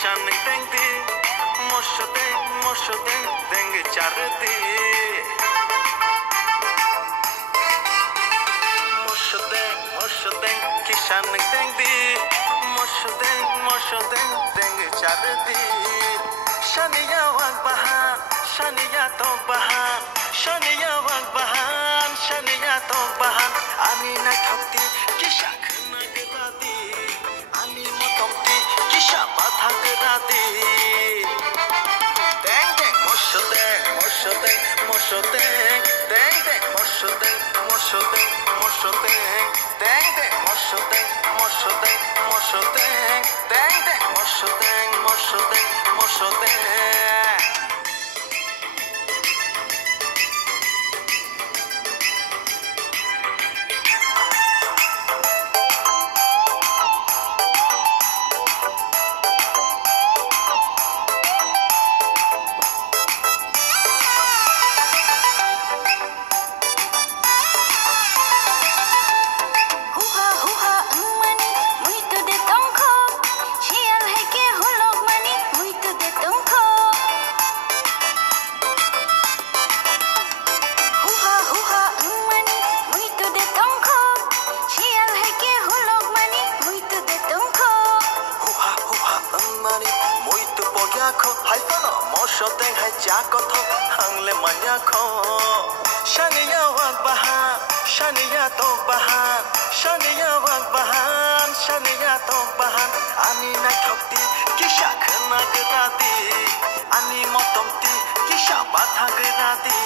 kishan deng di mosho deng char di mosho deng kishan deng di mosho deng char di shaniya wag bahan shaniya tok bahan shaniya wag bahan shaniya tok bahan ani na thokti kisha khna gadi ani motomti kisha batha gadi deng deng mosho deng deng mosho deng deng deng mosho deng deng deng mosho deng deng deng mosho deng mosho deng hai cha ko tho hangle manya kho shaniya wag bahan shaniya tok bahan shaniya wag bahan shaniya tok bahan ani na thokti kisha khna gadi ani motomti kisha batha gadi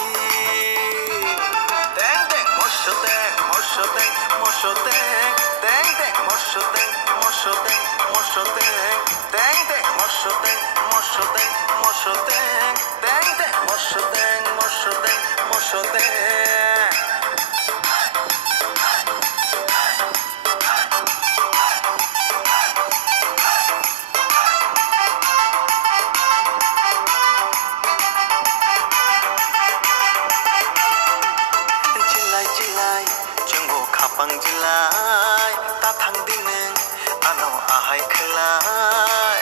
deng deng mosho deng deng deng mosho deng deng deng mosho deng deng deng mosho deng jilai jenggo khapang jilai ta thang ding ano ahai khlai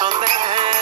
mosho deng